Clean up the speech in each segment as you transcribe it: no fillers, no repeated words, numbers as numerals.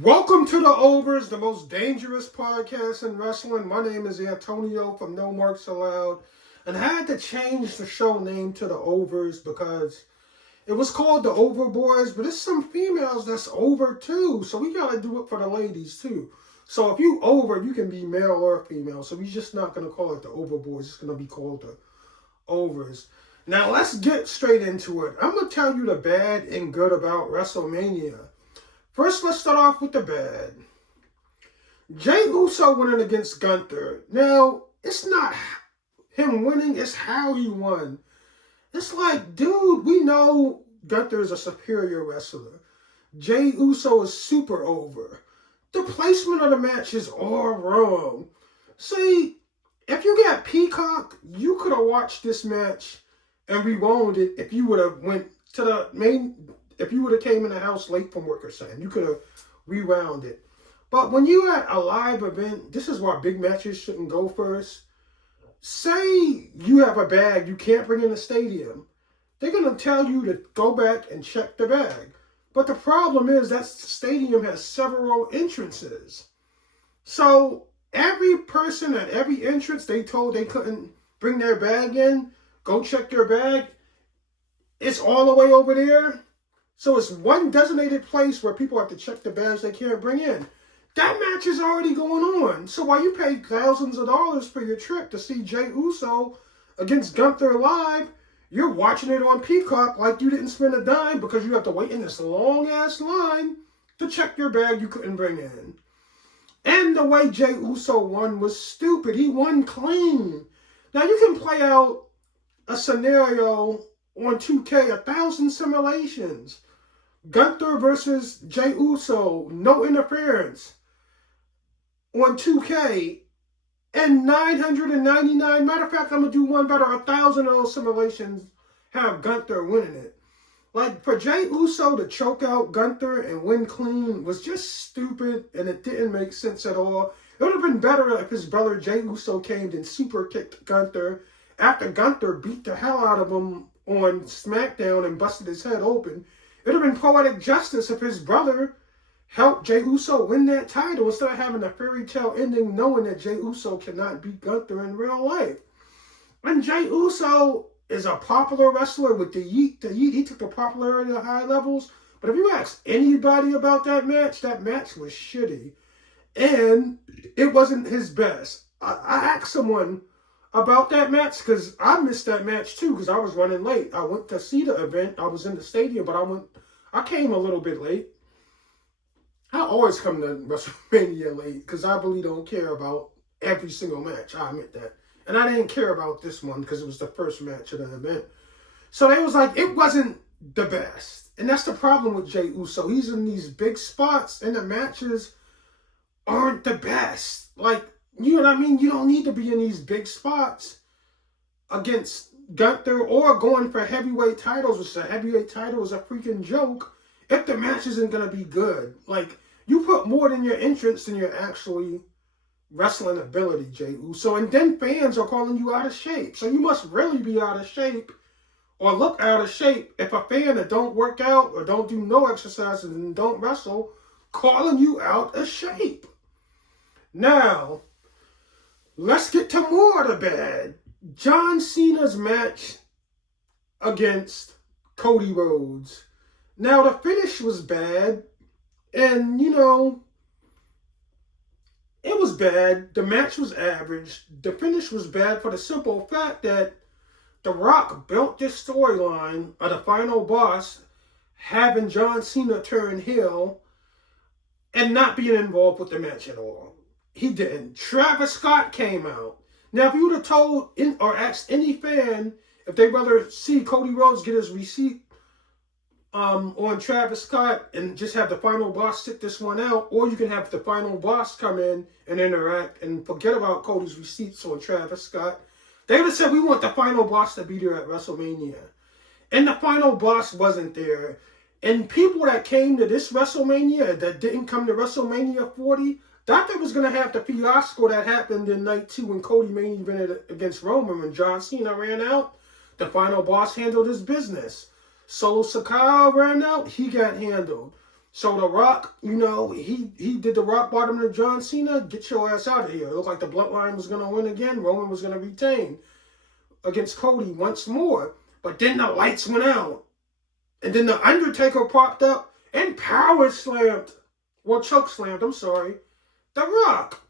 Welcome to The Overs, the most dangerous podcast in wrestling. My name is Antonio from No Marks Allowed, and I had to change the show name to The Overs because it was called The Over Boys, but there's some females that's over too, so we gotta do it for the ladies too. So if you over, you can be male or female, so we're just not gonna call it The Over Boys, it's gonna be called The Overs. Now let's get straight into it. I'm gonna tell you the bad and good about WrestleMania. First, let's start off with the bad. Jey Uso winning against Gunther. Now, it's not him winning, it's how he won. It's like, dude, we know Gunther is a superior wrestler. Jey Uso is super over. The placement of the match is all wrong. See, if you got Peacock, you could have watched this match and rewound it if you would have went to the main... If you would have came in the house late from work or something, you could have rewound it. But when you at a live event, this is why big matches shouldn't go first. Say you have a bag you can't bring in the stadium. They're going to tell you to go back and check the bag. But the problem is that stadium has several entrances. So every person at every entrance they told they couldn't bring their bag in, go check your bag. It's all the way over there. So it's one designated place where people have to check the bags they can't bring in. That match is already going on. So while you pay thousands of dollars for your trip to see Jey Uso against Gunther live, you're watching it on Peacock like you didn't spend a dime because you have to wait in this long-ass line to check your bag you couldn't bring in. And the way Jey Uso won was stupid. He won clean. Now you can play out a scenario on 2K, 1,000 simulations. Gunther versus Jey Uso, no interference on 2K, and 999. Matter of fact, I'm going to do one better. 1,000 of those simulations have Gunther winning it. Like, for Jey Uso to choke out Gunther and win clean was just stupid, and it didn't make sense at all. It would have been better if his brother Jey Uso came and super kicked Gunther after Gunther beat the hell out of him on SmackDown and busted his head open. It would have been poetic justice if his brother helped Jey Uso win that title instead of having a fairy tale ending knowing that Jey Uso cannot beat Gunther in real life. And Jey Uso is a popular wrestler with the yeet. He took the popularity to high levels. But if you ask anybody about that match was shitty. And it wasn't his best. I asked someone about that match because I missed that match too because I was running late. I went to see the event. I was in the stadium, but I came a little bit late. I always come to WrestleMania late because I really don't care about every single match. I admit that. And I didn't care about this one because it was the first match of the event. So it was like, it wasn't the best. And that's the problem with Jey Uso. He's in these big spots and the matches aren't the best. Like, you know what I mean? You don't need to be in these big spots against Gunther or going for heavyweight titles, which a heavyweight title is a freaking joke if the match isn't going to be good. Like, you put more than your entrance than your actually wrestling ability, Jey Uso. And then fans are calling you out of shape. So you must really be out of shape or look out of shape if a fan that don't work out or don't do no exercises and don't wrestle calling you out of shape. Now, let's get to more of the bad. John Cena's match against Cody Rhodes. Now, the finish was bad. And, you know, it was bad. The match was average. The finish was bad for the simple fact that The Rock built this storyline of the final boss having John Cena turn heel and not being involved with the match at all. He didn't. Travis Scott came out. Now, if you would have told or asked any fan if they'd rather see Cody Rhodes get his receipt on Travis Scott and just have the final boss sit this one out, or you can have the final boss come in and interact and forget about Cody's receipts on Travis Scott, they would have said, we want the final boss to be there at WrestleMania. And the final boss wasn't there. And people that came to this WrestleMania that didn't come to WrestleMania 40, thought there was going to have the fiasco that happened in night 2 when Cody main evented against Roman when John Cena ran out. The final boss handled his business. Solo Sikoa ran out, he got handled. So The Rock, he did the rock bottom to John Cena. Get your ass out of here. It looked like the Bloodline was going to win again. Roman was going to retain against Cody once more. But then the lights went out. And then The Undertaker popped up and power slammed. Well, choke slammed, I'm sorry. The Rock.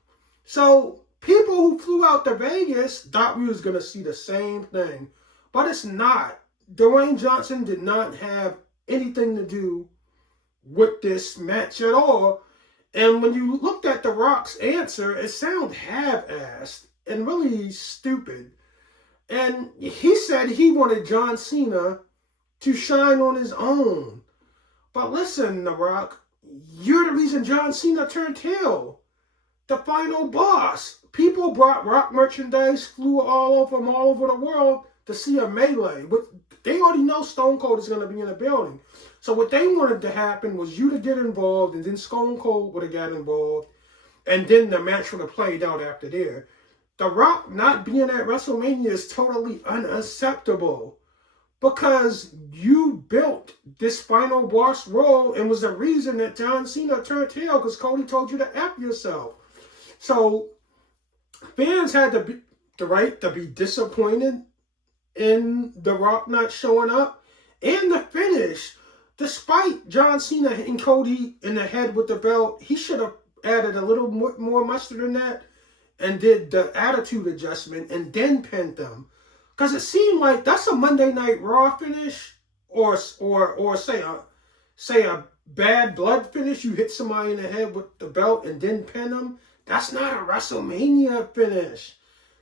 So people who flew out to Vegas thought we was going to see the same thing. But it's not. Dwayne Johnson did not have anything to do with this match at all. And when you looked at The Rock's answer, it sounded half-assed and really stupid. And he said he wanted John Cena to shine on his own. But listen, The Rock, you're the reason John Cena turned heel. The final boss. People brought Rock merchandise, flew from all over the world to see a melee. But they already know Stone Cold is going to be in the building. So what they wanted to happen was you to get involved, and then Stone Cold would have got involved, and then the match would have played out after there. The Rock not being at WrestleMania is totally unacceptable because you built this final boss role and was the reason that John Cena turned heel because Cody told you to F yourself. So fans had the right to be disappointed in The Rock not showing up. And the finish, despite John Cena hitting Cody in the head with the belt, he should have added a little more mustard in that and did the attitude adjustment and then pinned them. Because it seemed like that's a Monday Night Raw finish or say a bad blood finish. You hit somebody in the head with the belt and then pin them. That's not a WrestleMania finish.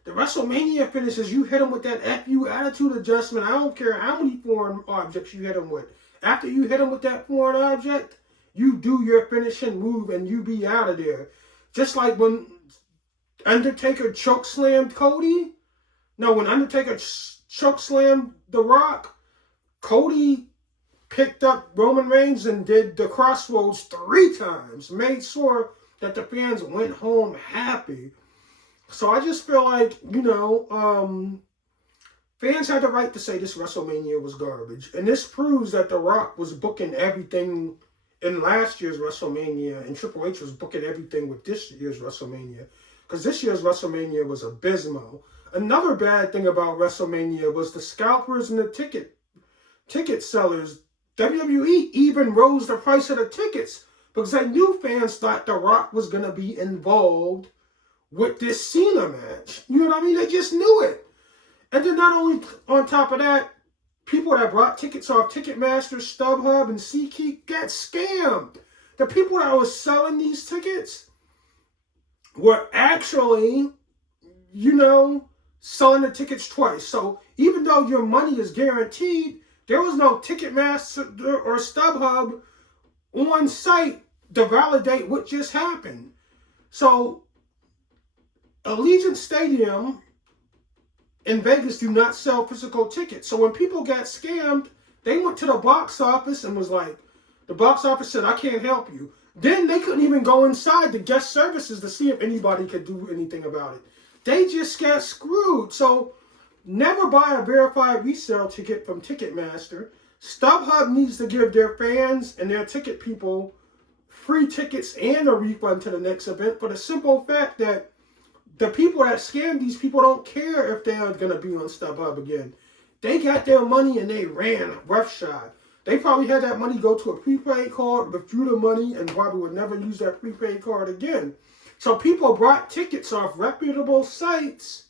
The WrestleMania finish is you hit them with that FU attitude adjustment. I don't care how many foreign objects you hit them with. After you hit them with that foreign object, you do your finishing move and you be out of there. Just like when Undertaker chokeslammed Cody. No, when Undertaker chokeslammed The Rock, Cody picked up Roman Reigns and did the crossroads 3 times. Made sure that the fans went home happy. So I just feel like, fans had the right to say this WrestleMania was garbage. And this proves that The Rock was booking everything in last year's WrestleMania and Triple H was booking everything with this year's WrestleMania. Because this year's WrestleMania was abysmal. Another bad thing about WrestleMania was the scalpers and the ticket sellers. WWE even rose the price of the tickets because they knew fans thought The Rock was going to be involved with this Cena match. You know what I mean? They just knew it. And then not only on top of that, people that brought tickets off Ticketmaster, StubHub, and SeatGeek got scammed. The people that were selling these tickets were actually, selling the tickets twice. So even though your money is guaranteed, there was no Ticketmaster or StubHub on site to validate what just happened. So Allegiant Stadium in Vegas do not sell physical tickets. So when people got scammed, they went to the box office and was like, the box office said, I can't help you. Then they couldn't even go inside the guest services to see if anybody could do anything about it. They just got screwed. So never buy a verified resale ticket from Ticketmaster. StubHub needs to give their fans and their ticket people free tickets and a refund to the next event for the simple fact that the people that scam these people don't care if they're going to be on StubHub again. They got their money and they ran roughshod. They probably had that money go to a prepaid card, withdrew the money, and probably would never use that prepaid card again. So people bought tickets off reputable sites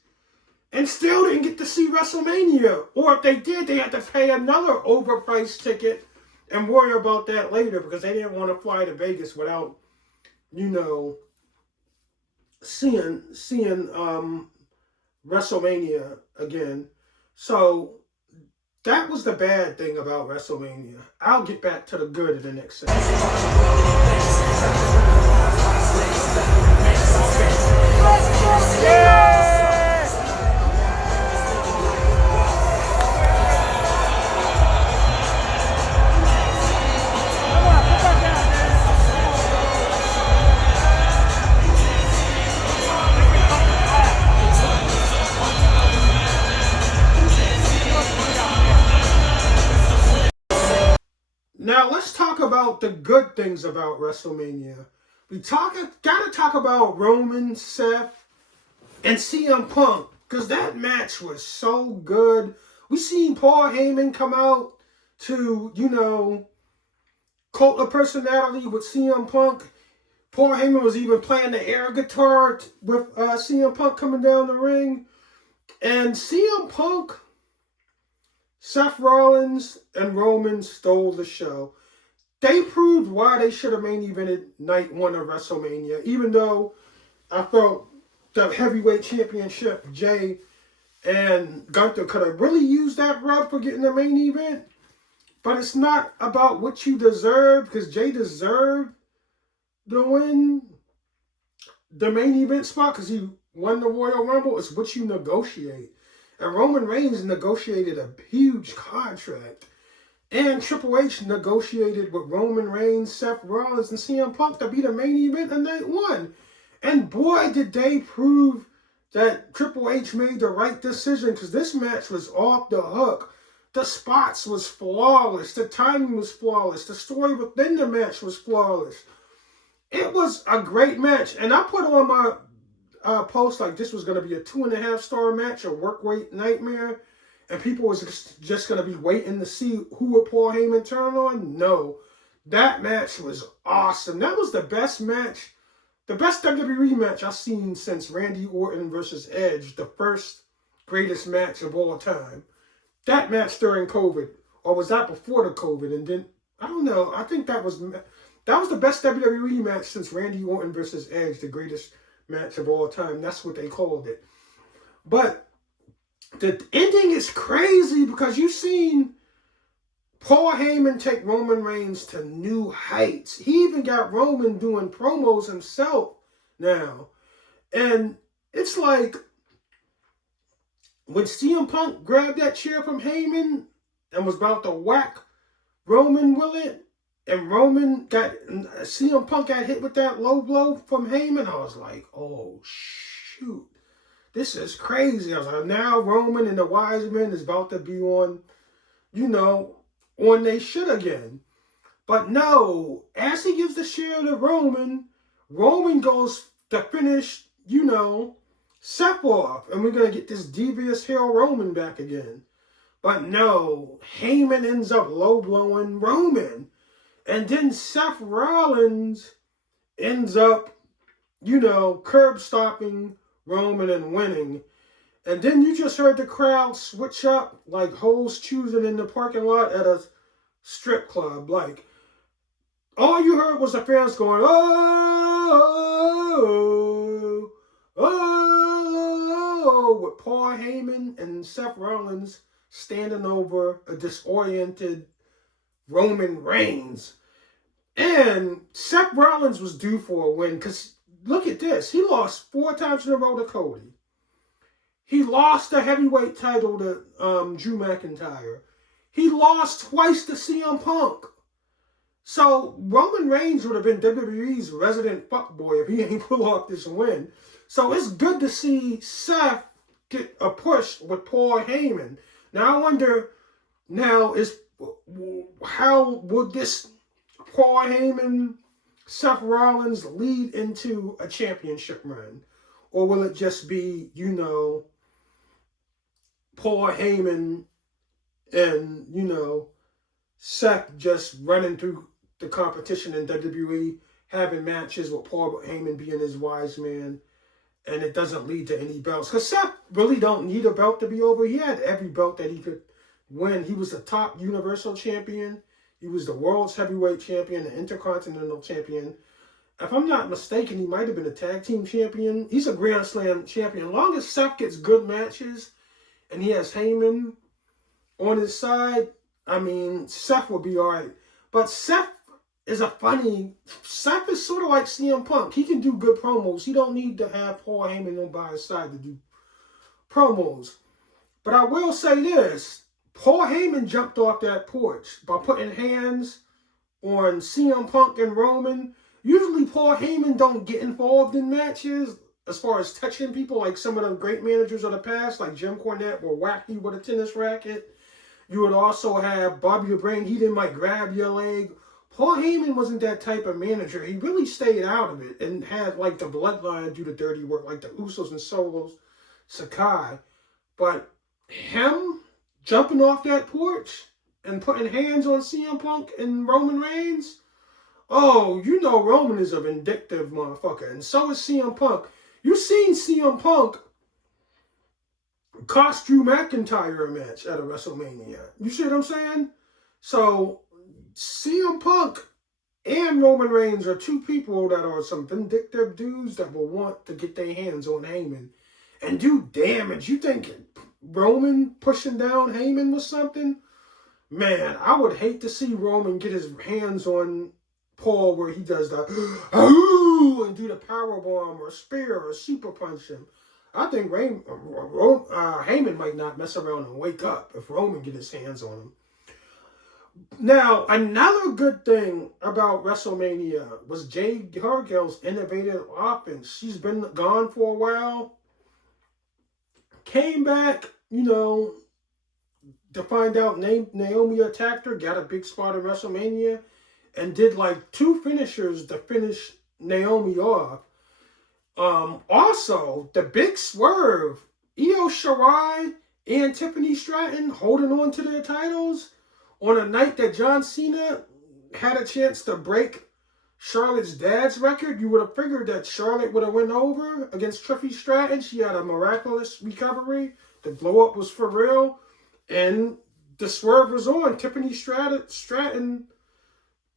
and still didn't get to see WrestleMania. Or if they did, they had to pay another overpriced ticket and worry about that later because they didn't want to fly to Vegas without, seeing WrestleMania again. So that was the bad thing about WrestleMania. I'll get back to the good in the next segment. Now let's talk about about the good things about WrestleMania. Gotta talk about Roman, Seth, and CM Punk, because that match was so good. We seen Paul Heyman come out to, cult of personality with CM Punk. Paul Heyman was even playing the air guitar with CM Punk coming down the ring. And CM Punk, Seth Rollins, and Roman stole the show. They proved why they should have main evented night one of WrestleMania, even though I felt the heavyweight championship, Jay and Gunther could have really used that rub for getting the main event. But it's not about what you deserve, because Jay deserved to win the main event spot because he won the Royal Rumble. It's what you negotiate. And Roman Reigns negotiated a huge contract. And Triple H negotiated with Roman Reigns, Seth Rollins, and CM Punk to be the main event of night one. And boy, did they prove that Triple H made the right decision, because this match was off the hook. The spots was flawless. The timing was flawless. The story within the match was flawless. It was a great match. And I put on my post like this was going to be a 2.5-star match, a work rate nightmare. And people was just going to be waiting to see who would Paul Heyman turn on. No. That match was awesome. That was the best match, the best WWE match I've seen since Randy Orton versus Edge, the first greatest match of all time. That match during COVID, or was that before the COVID? And then, I don't know, I think that was the best WWE match since Randy Orton versus Edge, the greatest match of all time. That's what they called it. But the ending is crazy because you've seen Paul Heyman take Roman Reigns to new heights. He even got Roman doing promos himself now. And it's like, when CM Punk grabbed that chair from Heyman and was about to whack Roman with it, and CM Punk got hit with that low blow from Heyman, I was like, oh, shoot. This is crazy. I was like, now Roman and the Wise Men is about to be on their shit again. But no, as he gives the chair to Roman, Roman goes to finish, Seth off. And we're going to get this devious heel Roman back again. But no, Heyman ends up low-blowing Roman. And then Seth Rollins ends up, curb-stopping Roman and winning. And then you just heard the crowd switch up like hoes choosing in the parking lot at a strip club. Like, all you heard was the fans going, oh, oh, with Paul Heyman and Seth Rollins standing over a disoriented Roman Reigns. And Seth Rollins was due for a win, because look at this. He lost 4 times in a row to Cody. He lost the heavyweight title to Drew McIntyre. He lost twice to CM Punk. So Roman Reigns would have been WWE's resident fuckboy if he ain't pull off this win. So it's good to see Seth get a push with Paul Heyman. Now I wonder, how would this Paul Heyman, Seth Rollins lead into a championship run? Or will it just be, Paul Heyman and, Seth just running through the competition in WWE, having matches with Paul Heyman being his wise man, and it doesn't lead to any belts? Because Seth really don't need a belt to be over. He had every belt that he could win. He was the top Universal Champion. He was the World's Heavyweight Champion, the Intercontinental Champion. If I'm not mistaken, he might have been a Tag Team Champion. He's a Grand Slam Champion. As long as Seth gets good matches and he has Heyman on his side, Seth will be all right. But Seth is Seth is sort of like CM Punk. He can do good promos. He don't need to have Paul Heyman on by his side to do promos. But I will say this. Paul Heyman jumped off that porch by putting hands on CM Punk and Roman. Usually Paul Heyman don't get involved in matches as far as touching people like some of the great managers of the past, like Jim Cornette will whack you with a tennis racket. You would also have Bobby the Brain Heenan might grab your leg. Paul Heyman wasn't that type of manager. He really stayed out of it and had like the bloodline do the dirty work, like the Usos and Solos, Sakai. But him jumping off that porch and putting hands on CM Punk and Roman Reigns, oh, you know Roman is a vindictive motherfucker, and so is CM Punk. You seen CM Punk cost Drew McIntyre a match at a WrestleMania. You see what I'm saying? So CM Punk and Roman Reigns are two people that are some vindictive dudes that will want to get their hands on Heyman and do damage. You think Roman pushing down Heyman was something? Man, I would hate to see Roman get his hands on Paul where he does the ooh and do the powerbomb or spear or super punch him. I think Heyman might not mess around and wake up if Roman get his hands on him. Now, another good thing about WrestleMania was Jade Cargill's innovative offense. She's been gone for a while. Came back, to find out Naomi attacked her, got a big spot in WrestleMania, and did like 2 finishers to finish Naomi off. Also, the big swerve, Io Shirai and Tiffany Stratton holding on to their titles on a night that John Cena had a chance to break Charlotte's dad's record. You would have figured that Charlotte would have went over against Tiffany Stratton. She had a miraculous recovery. The blow up was for real. And the swerve was on. Tiffany Stratton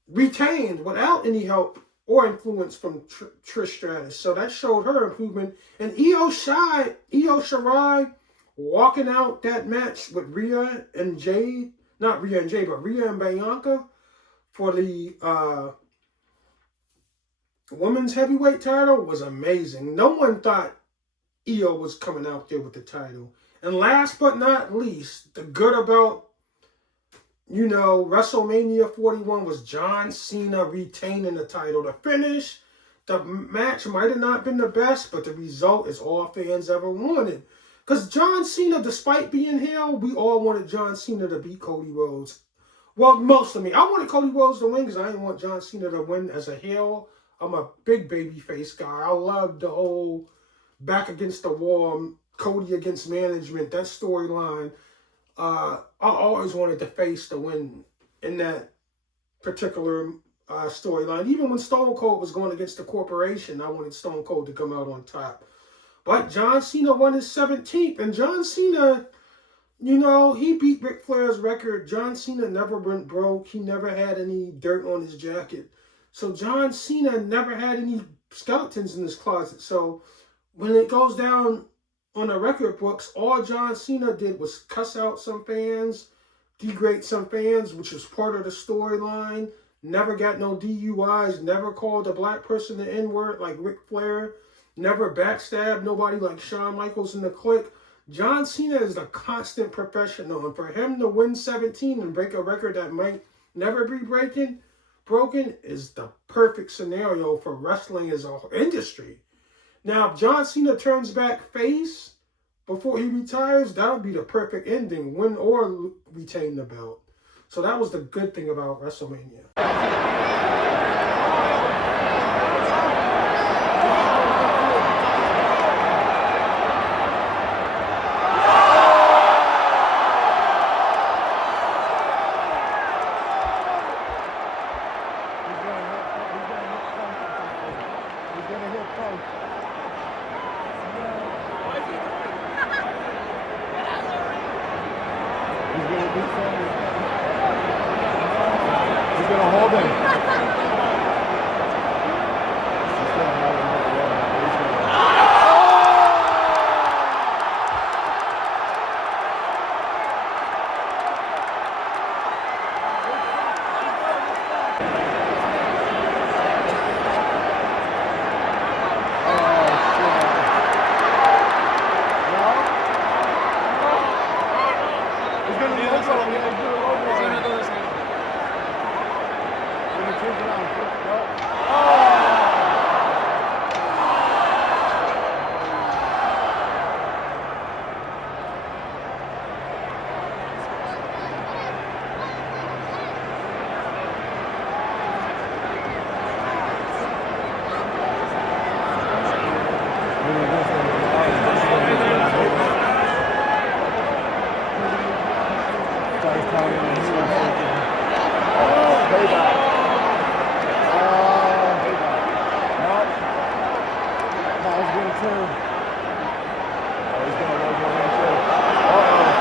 retained without any help or influence from Trish Stratus. So that showed her improvement. And Io Shirai walking out that match with Rhea and Jade. Not Rhea and Jade, but Rhea and Bianca for the women's heavyweight title was amazing. No one thought Io was coming out there with the title. And last but not least, the good about WrestleMania 41 was John Cena retaining the title. The finish, the match might have not been the best, but the result is all fans ever wanted. Because John Cena, despite being heel, we all wanted John Cena to beat Cody Rhodes. Well, most of me. I wanted Cody Rhodes to win because I didn't want John Cena to win as a heel. I'm a big babyface guy. I love the whole back against the wall, Cody against management, that storyline. I always wanted the face to win in that particular storyline. Even when Stone Cold was going against the corporation, I wanted Stone Cold to come out on top. But John Cena won his 17th. And John Cena, he beat Ric Flair's record. John Cena never went broke. He never had any dirt on his jacket. So John Cena never had any skeletons in his closet. So when it goes down on the record books, all John Cena did was cuss out some fans, degrade some fans, which was part of the storyline. Never got no DUIs, never called a black person the N-word like Ric Flair, never backstabbed nobody like Shawn Michaels in the Clique. John Cena is a constant professional, and for him to win 17 and break a record that might never be broken is the perfect scenario for wrestling as an industry. Now, if John Cena turns back face before he retires, that would be the perfect ending, win or retain the belt. So that was the good thing about WrestleMania. he's going to load one in too. Uh-oh.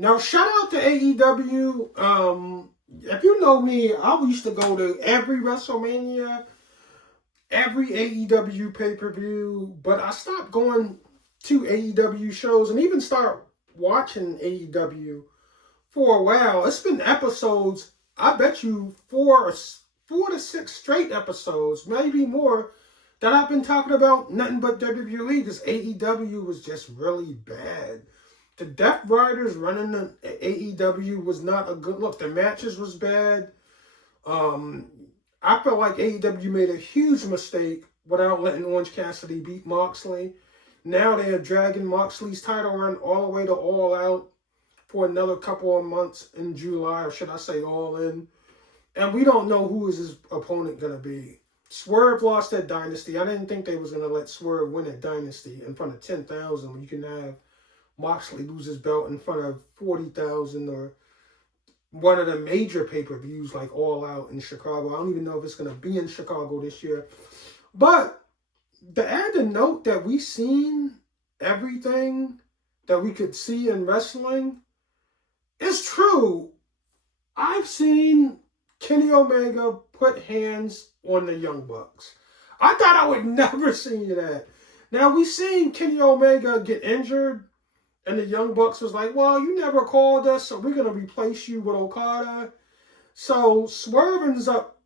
Now, shout out to AEW. If you know me, I used to go to every WrestleMania, every AEW pay-per-view, but I stopped going to AEW shows and even start watching AEW for a while. It's been episodes, I bet you four to six straight episodes, maybe more, that I've been talking about nothing but WWE because AEW was just really bad. The Death Riders running the AEW was not a good look. The matches was bad. I felt like AEW made a huge mistake without letting Orange Cassidy beat Moxley. Now they are dragging Moxley's title run all the way to All Out for another couple of months in July, or should I say All In. And we don't know who is his opponent going to be. Swerve lost at Dynasty. I didn't think they was going to let Swerve win at Dynasty in front of 10,000 when you can have Moxley lose his belt in front of 40,000 or one of the major pay-per-views like All Out in Chicago. I don't even know if it's going to be in Chicago this year. But to add the note that we seen everything that we could see in wrestling, it's true. I've seen Kenny Omega put hands on the Young Bucks. I thought I would never see that. Now, we seen Kenny Omega get injured, and the Young Bucks was like, well, you never called us, so we're going to replace you with Okada. So Swerve ends up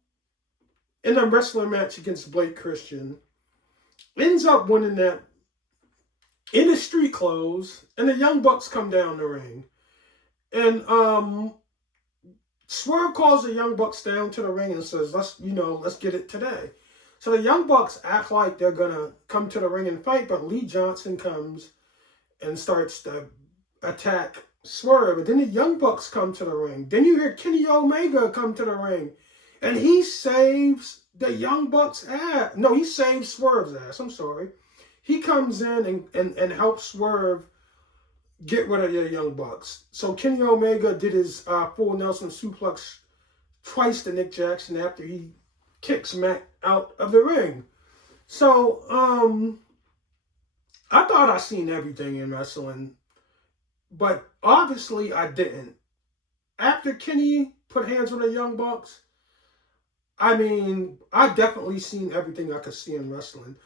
in a wrestling match against Blake Christian. ends up winning that in his street clothes, and the Young Bucks come down the ring. And Swerve calls the Young Bucks down to the ring and says, let's get it today. So the Young Bucks act like they're gonna come to the ring and fight, but Lee Johnson comes and starts to attack Swerve. And then the Young Bucks come to the ring. Then you hear Kenny Omega come to the ring. And he saves the Young Bucks' ass. No, he saves Swerve's ass. I'm sorry. He comes in and helps Swerve get rid of the Young Bucks. So Kenny Omega did his full Nelson suplex twice to Nick Jackson after he kicks Matt out of the ring. So, I thought I seen everything in wrestling, but obviously I didn't. After Kenny put hands on the Young Bucks, I mean, I definitely seen everything I could see in wrestling.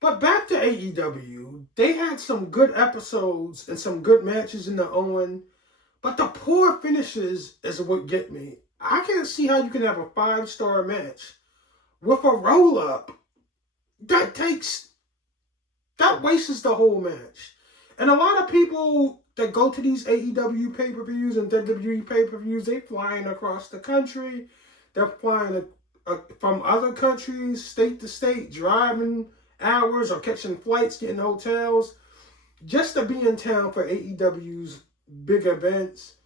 But back to AEW, they had some good episodes and some good matches in the Owen, but the poor finishes is what get me. I can't see how you can have a 5-star match with a roll-up. That wastes the whole match. And a lot of people that go to these AEW pay-per-views and WWE pay-per-views, they flying across the country. They're flying from other countries, state to state, driving hours or catching flights, getting hotels, just to be in town for AEW's big events.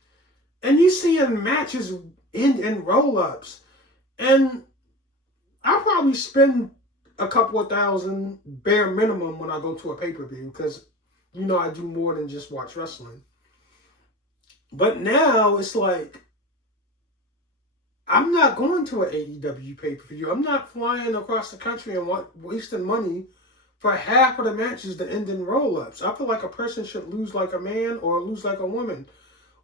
And you seeing matches in roll-ups. And I'll probably spend a couple of $1,000 bare minimum when I go to a pay-per-view, because I do more than just watch wrestling. But now it's like, I'm not going to an AEW pay-per-view. I'm not flying across the country and wasting money for half of the matches to end in roll-ups. I feel like a person should lose like a man or lose like a woman,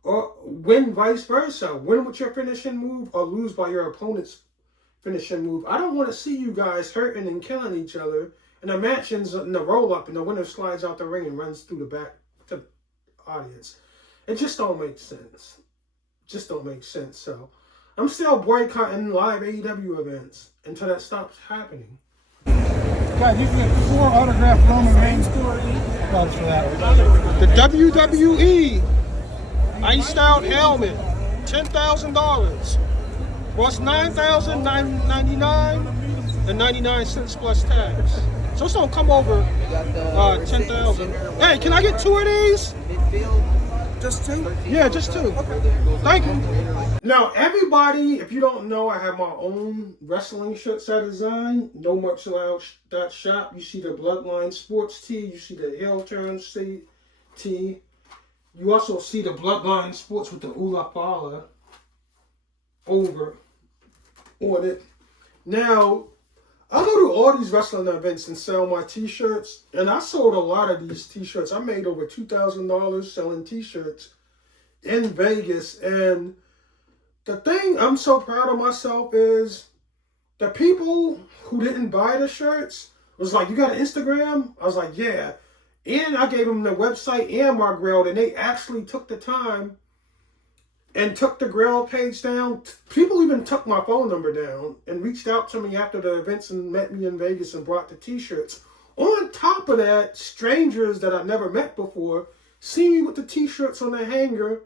or win vice versa. Win with your finishing move or lose by your opponent's finishing move. I don't want to see you guys hurting and killing each other, and the match ends in the roll-up and the winner slides out the ring and runs through the back to the audience. It just don't make sense. So I'm still boycotting live AEW events until that stops happening. God, you can get 4 autographed Roman Reigns cards for that. The WWE iced out helmet, $10,000. Was $9,999 and 99 cents plus tax. So it's gonna come over 10,000. Hey, can I get 2 of these? Just 2? Yeah, just 2. Okay. Thank you. Now, everybody, if you don't know, I have my own wrestling shirts I designed. nomarksallowed.shop. You see the Bloodline Sports tee. You see the Heel Turn tee. You also see the Bloodline Sports with the Ula Fala over on it. Now, I go to all these wrestling events and sell my t-shirts, and I sold a lot of these t-shirts. I made over $2,000 selling t-shirts in Vegas, and the thing I'm so proud of myself is the people who didn't buy the shirts was like, "You got an Instagram?" I was like, "Yeah." And I gave them the website and my grill, and they actually took the time and took the grill page down. People even took my phone number down and reached out to me after the events and met me in Vegas and brought the t-shirts. On top of that, strangers that I never met before see me with the t-shirts on the hanger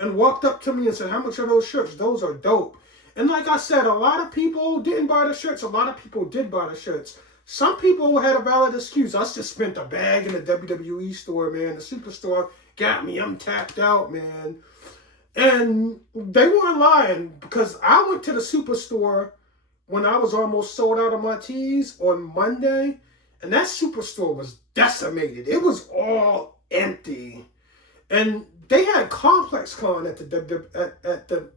and walked up to me and said, "How much are those shirts? Those are dope." And like I said, a lot of people didn't buy the shirts. A lot of people did buy the shirts. Some people had a valid excuse. I just spent a bag in the WWE store, man. The Superstore got me. I'm tapped out, man. And they weren't lying, because I went to the Superstore when I was almost sold out of my tees on Monday, and that Superstore was decimated. It was all empty. And they had Complex Con at the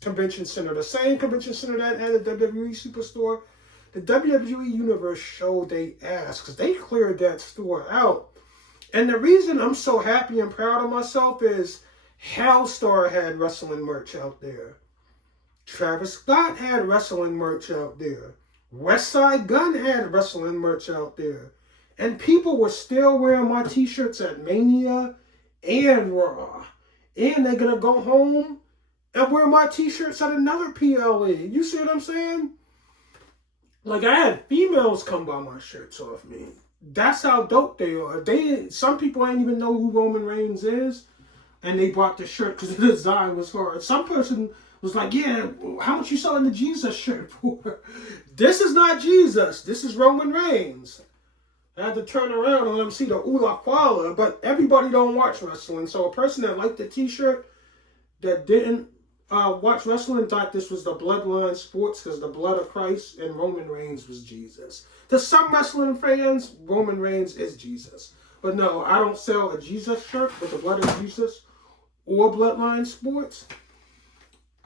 convention center, the same convention center that had the WWE Superstore. The WWE Universe showed they ass, because they cleared that store out. And the reason I'm so happy and proud of myself is Hellstar had wrestling merch out there. Travis Scott had wrestling merch out there. Westside Gunn had wrestling merch out there. And people were still wearing my t-shirts at Mania and Raw. And they're going to go home and wear my t-shirts at another PLE. You see what I'm saying? Like, I had females come buy my shirts off me. That's how dope they are. Some people ain't even know who Roman Reigns is, and they bought the shirt because the design was hard. Some person was like, "Yeah, how much you selling the Jesus shirt for?" This is not Jesus. This is Roman Reigns. I had to turn around and let them see the Ula Fala, but everybody don't watch wrestling. So a person that liked the T-shirt that didn't watch wrestling thought this was the Bloodline Sports because the blood of Christ and Roman Reigns was Jesus. To some wrestling fans, Roman Reigns is Jesus. But no, I don't sell a Jesus shirt with the blood of Jesus or Bloodline Sports.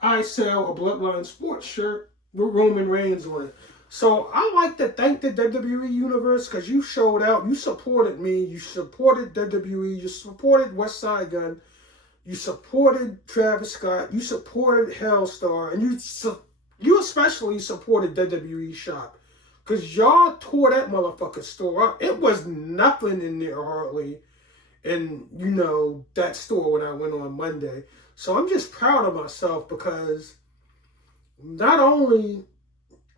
I sell a Bloodline Sports shirt with Roman Reigns on it. So I like to thank the WWE Universe because you showed out. You supported me. You supported WWE. You supported West Side Gun. You supported Travis Scott. You supported Hellstar. And you especially supported WWE Shop. Because y'all tore that motherfucking store up. It was nothing in there hardly. In, that store when I went on Monday. So I'm just proud of myself because not only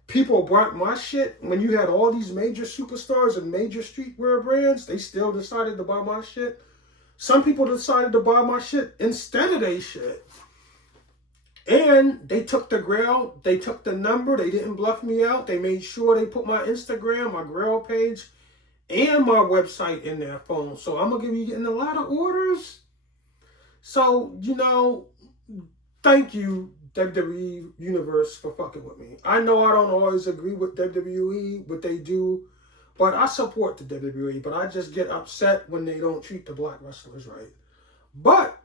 people bought my shit when you had all these major superstars and major streetwear brands, they still decided to buy my shit. Some people decided to buy my shit instead of their shit. And they took the grail, they took the number, they didn't bluff me out. They made sure they put my Instagram, my grail page, and my website in their phone. So I'm going to be getting a lot of orders. So, thank you, WWE Universe, for fucking with me. I know I don't always agree with WWE, what they do, but I support the WWE, but I just get upset when they don't treat the black wrestlers right. But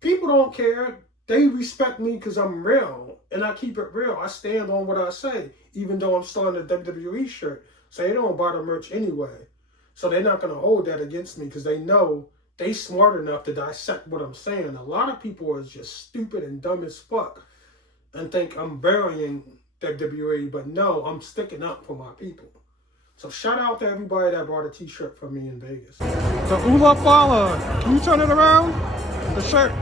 people don't care. They respect me because I'm real, and I keep it real. I stand on what I say, even though I'm selling a WWE shirt. So they don't buy the merch anyway. So they're not going to hold that against me because they know they smart enough to dissect what I'm saying. A lot of people are just stupid and dumb as fuck and think I'm burying WWE, but no, I'm sticking up for my people. So shout out to everybody that bought a t-shirt from me in Vegas. The Ula Fala. Can you turn it around? The shirt.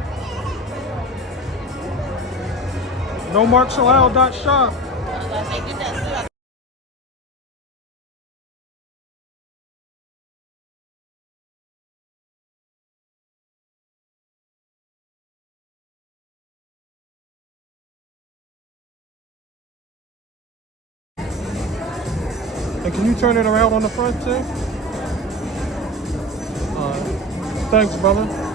nomarksallowed.shop. And can you turn it around on the front too? Thanks, brother.